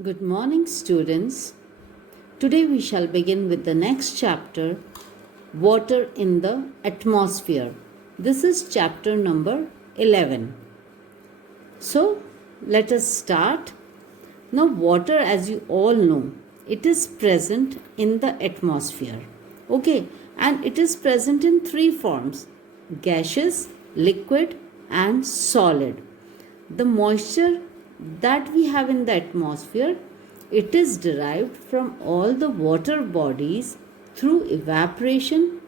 Good morning, students. Today we shall begin with the next chapter, Water in the Atmosphere. This is chapter number 11. So, let us start. Now, water, as you all know, it is present in the atmosphere. Okay, and it is present in three forms: gaseous, liquid, and solid. The moisture that we have in the atmosphere, it is derived from all the water bodies through evaporation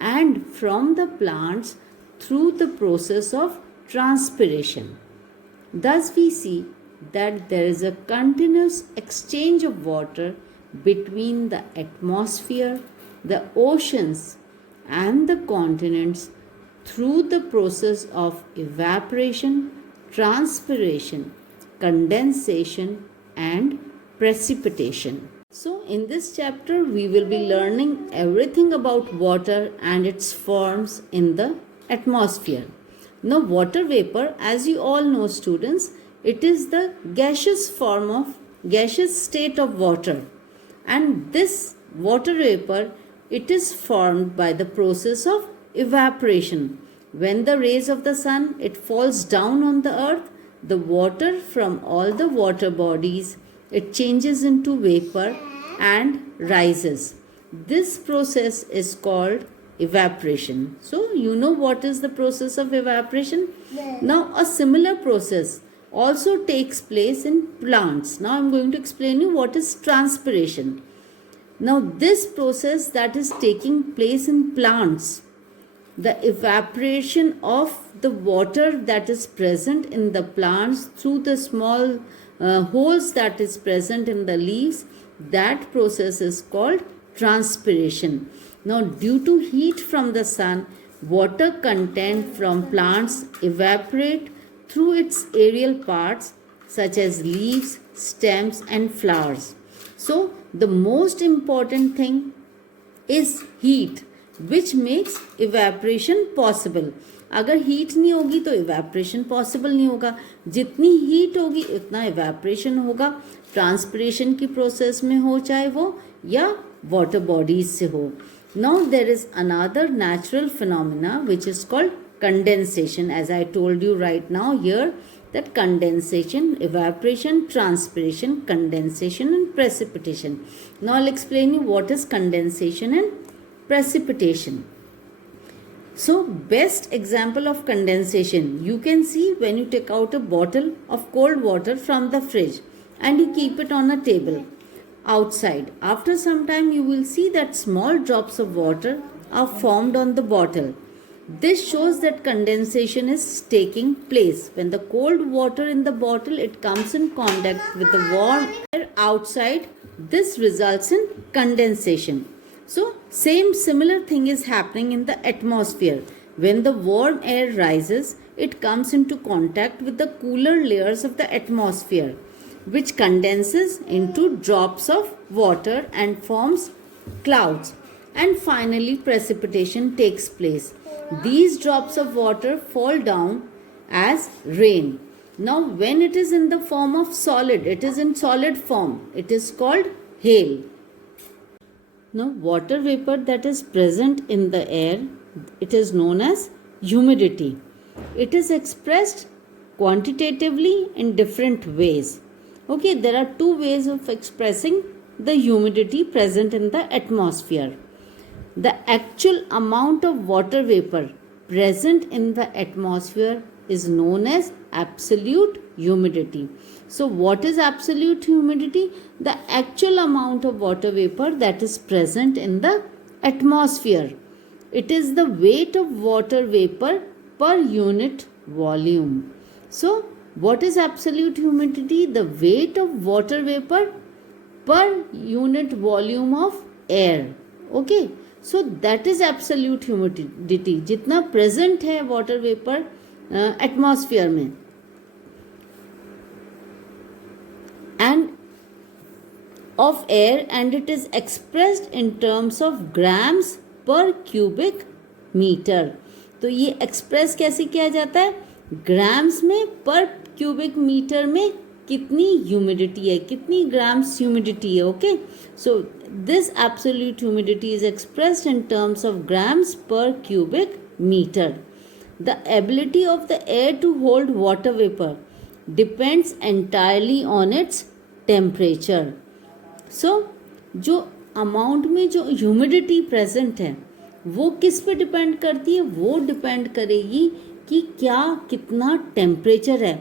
and from the plants through the process of transpiration. Thus we see that there is a continuous exchange of water between the atmosphere, the oceans and the continents through the process of evaporation, transpiration, condensation and precipitation. So in this chapter we will be learning everything about water and its forms in the atmosphere. Now water vapor, as you all know students, it is the gaseous state of water, and this water vapor, it is formed by the process of evaporation. When the rays of the sun, it falls down on the earth, the water from all the water bodies, it changes into vapor and rises. This process is called evaporation. So you know what is the process of evaporation? Yes. Now a similar process also takes place in plants. Now I am going to explain you what is transpiration. Now this process that is taking place in plants, the evaporation of the water that is present in the plants through the small holes that is present in the leaves, that process is called transpiration. Now due to heat from the sun, water content from plants evaporate through its aerial parts such as leaves, stems and flowers. So the most important thing is heat, which makes evaporation possible. अगर heat नहीं होगी तो evaporation possible नहीं होगा. जितनी heat होगी उतना evaporation होगा. ट्रांसपिरेशन की प्रोसेस में हो चाहे वो या वाटर बॉडीज से हो. Now there is another natural phenomena which is called condensation, as I told you right now here, that condensation, evaporation, transpiration, condensation and precipitation. Now I'll explain you what is condensation and precipitation. So best example of condensation you can see when you take out a bottle of cold water from the fridge and you keep it on a table outside. After some time you will see that small drops of water are formed on the bottle. This shows that condensation is taking place. When the cold water in the bottle, it comes in contact with the warm air outside, this results in condensation. So similar thing is happening in the atmosphere. When the warm air rises, it comes into contact with the cooler layers of the atmosphere, which condenses into drops of water and forms clouds. And finally precipitation takes place. These drops of water fall down as rain. Now when it is in the form of solid, it is in solid form, it is called hail. Now water vapor that is present in the air, it is known as humidity. It is expressed quantitatively in different ways. Okay, there are two ways of expressing the humidity present in the atmosphere. The actual amount of water vapor present in the atmosphere is known as absolute humidity. So what is absolute humidity? The actual amount of water vapor that is present in the atmosphere. It is the weight of water vapor per unit volume. So what is absolute humidity? The weight of water vapor per unit volume of air. Okay. So that is absolute humidity, जितना present है water vapor atmosphere में. And of air, and it is expressed in terms of grams per cubic meter. तो ये express कैसे किया जाता है? Grams में पर क्यूबिक मीटर में कितनी ह्यूमिडिटी है, कितनी ग्राम्स ह्यूमिडिटी है. Okay, so this absolute humidity is expressed in terms of grams per cubic metre. The ability of the air to hold water vapor depends entirely on its temperature. So, जो amount में जो humidity present है वो किस पे depend करती है? वो डिपेंड करेगी कि क्या कितना टेम्परेचर है.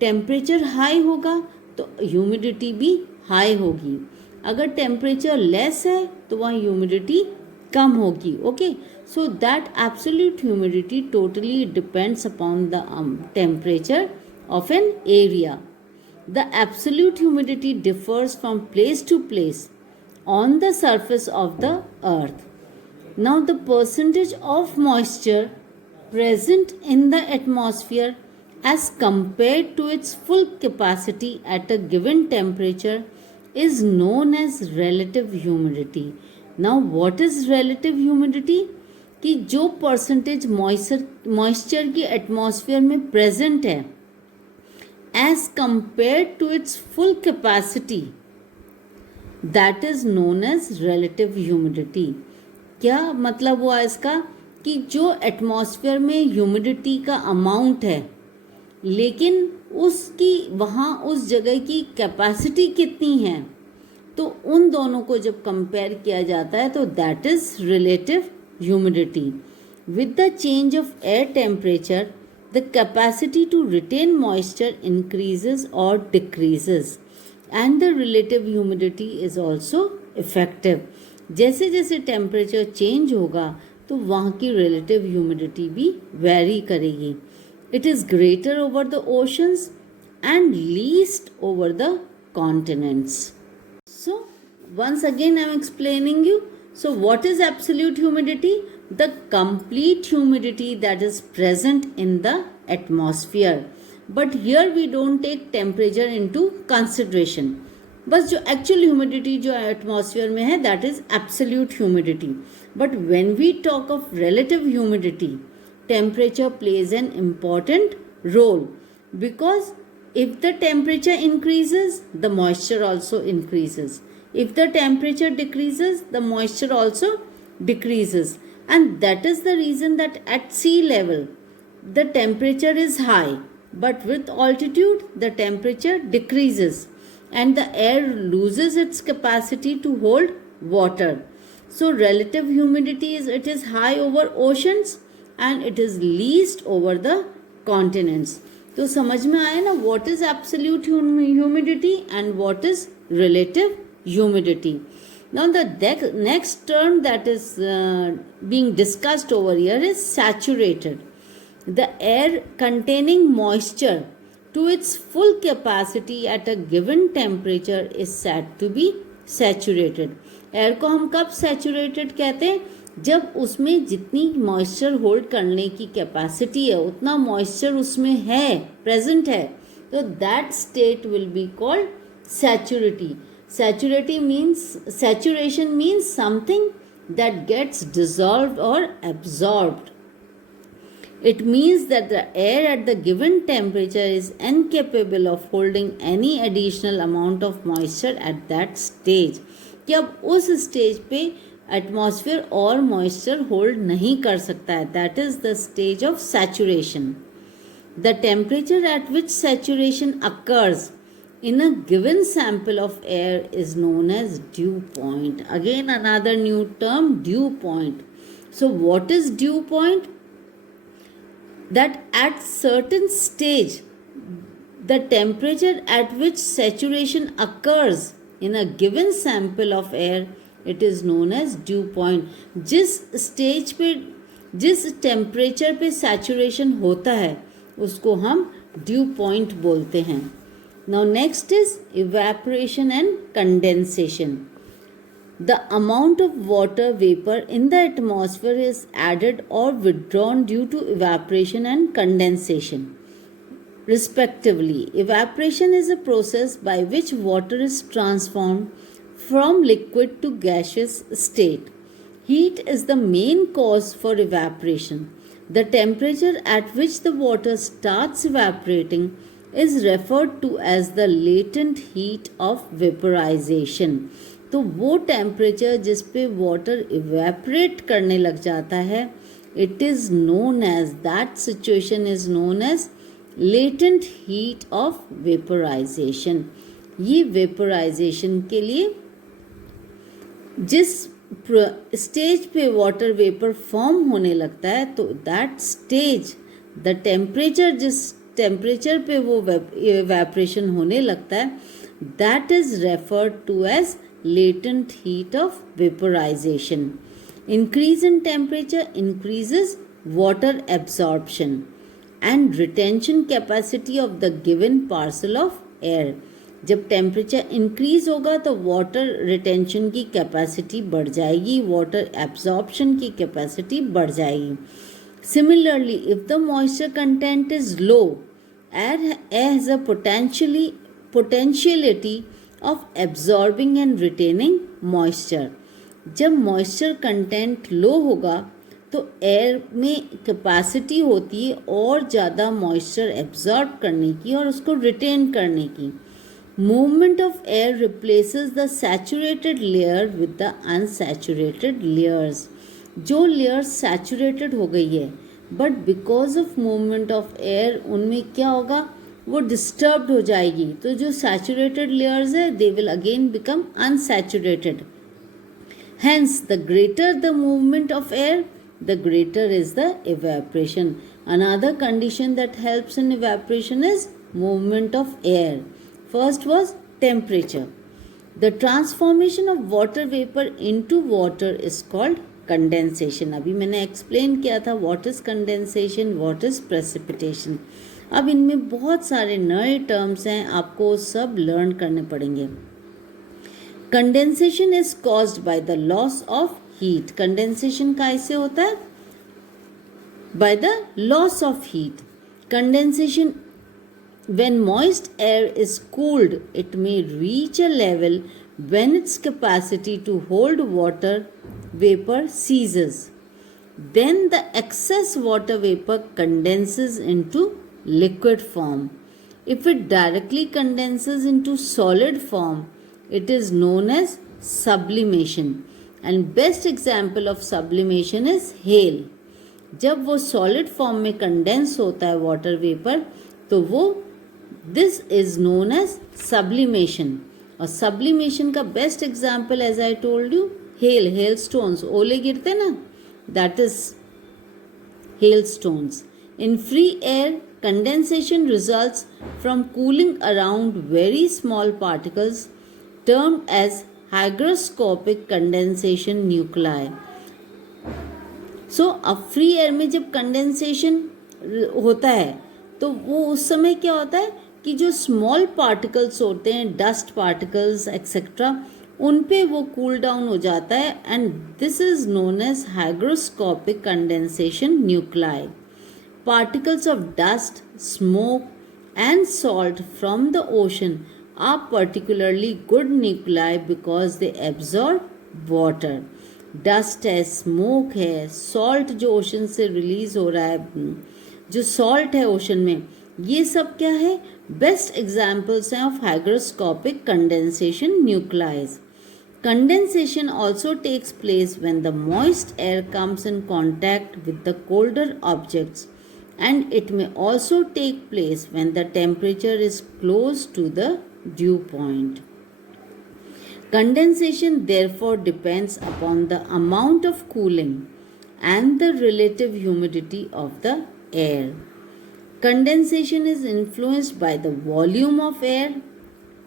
टेम्परेचर हाई होगा तो ह्यूमिडिटी भी हाई होगी. अगर टेम्परेचर लेस है तो वहाँ ह्यूमिडिटी कम होगी. Okay, so that absolute humidity totally depends upon the temperature of an area. The absolute humidity differs from place to place on the surface of the earth. Now the percentage of moisture present in the atmosphere as compared to its full capacity at a given temperature is known as relative humidity. Now what is relative humidity? कि जो percentage moisture की atmosphere में present है as compare to its full capacity, that is known as relative humidity. क्या मतलब हुआ इसका? कि जो एटमॉस्फेयर में ह्यूमिडिटी का अमाउंट है लेकिन उसकी वहाँ उस जगह की कैपेसिटी कितनी है, तो उन दोनों को जब कंपेयर किया जाता है तो that is relative humidity. With the change of air temperature, the capacity to retain moisture increases or decreases, and the relative humidity is also effective. जैसे जैसे टेम्परेचर चेंज होगा तो वहाँ की relative humidity भी vary करेगी. It is greater over the oceans and least over the continents. So, once again I am explaining you. So what is absolute humidity? The complete humidity that is present in the atmosphere. But here we don't take temperature into consideration. बस जो actual humidity जो atmosphere में है that is absolute humidity. But when we talk of relative humidity, temperature plays an important role, because if the temperature increases, the moisture also increases. If the temperature decreases, the moisture also decreases. And that is the reason that at sea level, the temperature is high. But with altitude, the temperature decreases. And the air loses its capacity to hold water. So relative humidity it is high over oceans and it is least over the continents. तो समझ में आया ना what is absolute humidity and what is relative humidity. Now the next term that is being discussed over here is saturated. The air containing moisture to its full capacity at a given temperature is said to be saturated. Air को हम कब saturated कहते हैं? जब उसमें जितनी moisture hold करने की कैपेसिटी है उतना मॉइस्चर उसमें है, प्रेजेंट है, तो that state will be called saturity. Saturation means something that gets dissolved or absorbed. It means that the air at the given temperature is incapable of holding any additional amount of moisture at that stage. कि अब उस stage पे atmosphere और moisture hold नहीं कर सकता है. That is the stage of saturation. The temperature at which saturation occurs in a given sample of air is known as dew point. Again another new term, dew point. So what is dew point? That at certain stage the temperature at which saturation occurs in a given sample of air, it is known as dew point. जिस stage पे जिस temperature पे saturation होता है उसको हम due point बोलते हैं. Now next is evaporation and condensation. The amount of water vapor in the atmosphere is added or withdrawn due to evaporation and condensation, respectively. Evaporation is a process by which water is transformed from liquid to gaseous state. Heat is the main cause for evaporation. The temperature at which the water starts evaporating is referred to as the latent heat of vaporization. तो वो temperature जिस पे water evaporate करने लग जाता है, it is known as, that situation is known as latent heat of vaporization. ये vaporization के लिए जिस स्टेज पे वाटर वेपर फॉर्म होने लगता है, तो दैट स्टेज, द टेम्परेचर, जिस टेम्परेचर पे वो इवेपोरेशन होने लगता है, that is referred to as latent heat of vaporization. Increase in temperature increases water absorption and retention capacity of the given parcel of air. जब टेम्परेचर इंक्रीज होगा तो water retention की कैपेसिटी बढ़ जाएगी, वाटर एब्जॉर्प्शन की capacity बढ़ जाएगी. Similarly, if the moisture content is low, air has a potentiality of absorbing and retaining moisture. जब मॉइस्चर कंटेंट लो होगा तो एयर में कैपेसिटी होती है और ज़्यादा मॉइस्चर एब्जॉर्ब करने की और उसको रिटेन करने की. Movement of air replaces the saturated layer with the unsaturated layers. जो लेयर सैचुरेटेड हो गई है but because of movement of air उनमें क्या होगा, वो डिस्टर्ब्ड हो जाएगी. तो जो सैचुरेटेड लेयर्स है they will again become unsaturated. Hence the greater the movement of air, the greater is the evaporation. Another condition that helps in evaporation is movement of air. First was temperature. The transformation of water vapour into water is called condensation. अभी मैंने explain किया था what is condensation, what is precipitation. अब इनमें बहुत सारे नए terms हैं, आपको सब लर्न करने पड़ेंगे. Condensation is caused by the loss of heat. Condensation कैसे होता है? By the loss of heat. Condensation, when moist air is cooled, it may reach a level when its capacity to hold water vapor ceases. Then the excess water vapor condenses into liquid form. If it directly condenses into solid form, it is known as sublimation. And best example of sublimation is hail. जब वो solid form में condense होता है water vapor, तो वो this is known as sublimation. और sublimation का best example as I told you, hailstones, ओले गिरते ना, that is hailstones. In free air, condensation results from cooling around very small particles termed as hygroscopic condensation nuclei. So, अब free air में जब condensation होता है तो वो उस समय क्या होता है कि जो स्मॉल पार्टिकल्स होते हैं, डस्ट पार्टिकल्स एक्सेट्रा, उन पे वो कूल डाउन हो जाता है and this is known as hygroscopic condensation nuclei. Particles of dust, smoke and salt from the ocean are particularly good nuclei because they absorb water. Dust है, smoke है, salt जो ocean से release हो रहा है, जो salt है ocean में, ये सब क्या है? बेस्ट एग्जाम्पल्स हैं of hygroscopic condensation nuclei. Condensation also takes place when the moist air comes in contact with the colder objects, and it may also take place when the temperature is close to the dew point. Condensation therefore depends upon the amount of cooling and the relative humidity of the air. Condensation is influenced by the volume of air,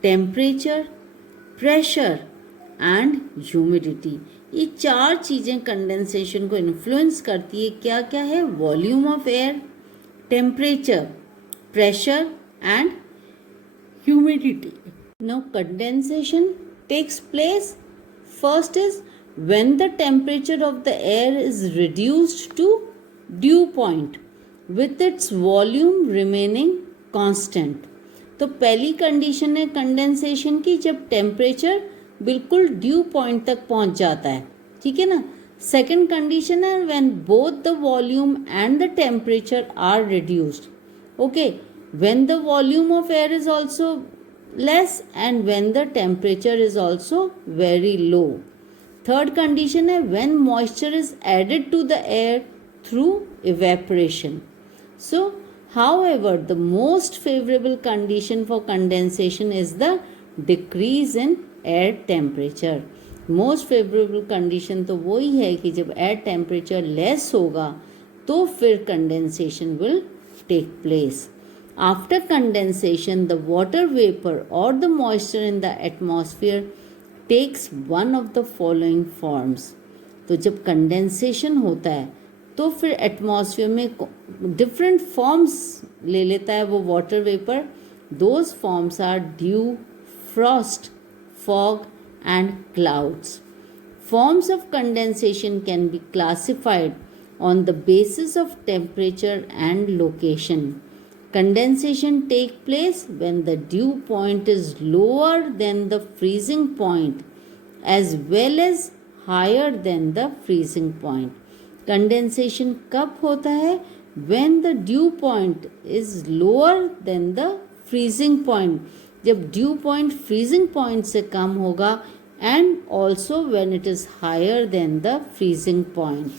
temperature, pressure and humidity. ये चार चीज़ें condensation को influence करती है. क्या क्या है? Volume of air, temperature, pressure and humidity. Now condensation takes place first is when the temperature of the air is reduced to dew point with its volume remaining constant. तो पहली condition है condensation की जब temperature बिल्कुल due point तक पहुंच जाता है. ठीक है ना. Second condition है when both the volume and the temperature are reduced. Okay, when the volume of air is also less and when the temperature is also very low. Third condition है when moisture is added to the air through evaporation. So, however, the most favorable condition for condensation is the decrease in air temperature. Most favourable condition तो वही है कि जब air temperature less होगा तो फिर condensation will take place. After condensation the water vapour और the moisture in the atmosphere takes one of the following forms. तो जब कंडेंसेशन होता है तो फिर एटमॉस्फेयर में डिफरेंट फॉर्म्स ले लेता है वो water vapour. Those forms are dew, frost, fog and clouds. Forms of condensation can be classified on the basis of temperature and location. Condensation takes place when the dew point is lower than the freezing point as well as higher than the freezing point. Condensation कब होता है? When the dew point is lower than the freezing point. जब dew point freezing point से कम होगा and also when it is higher than the freezing point.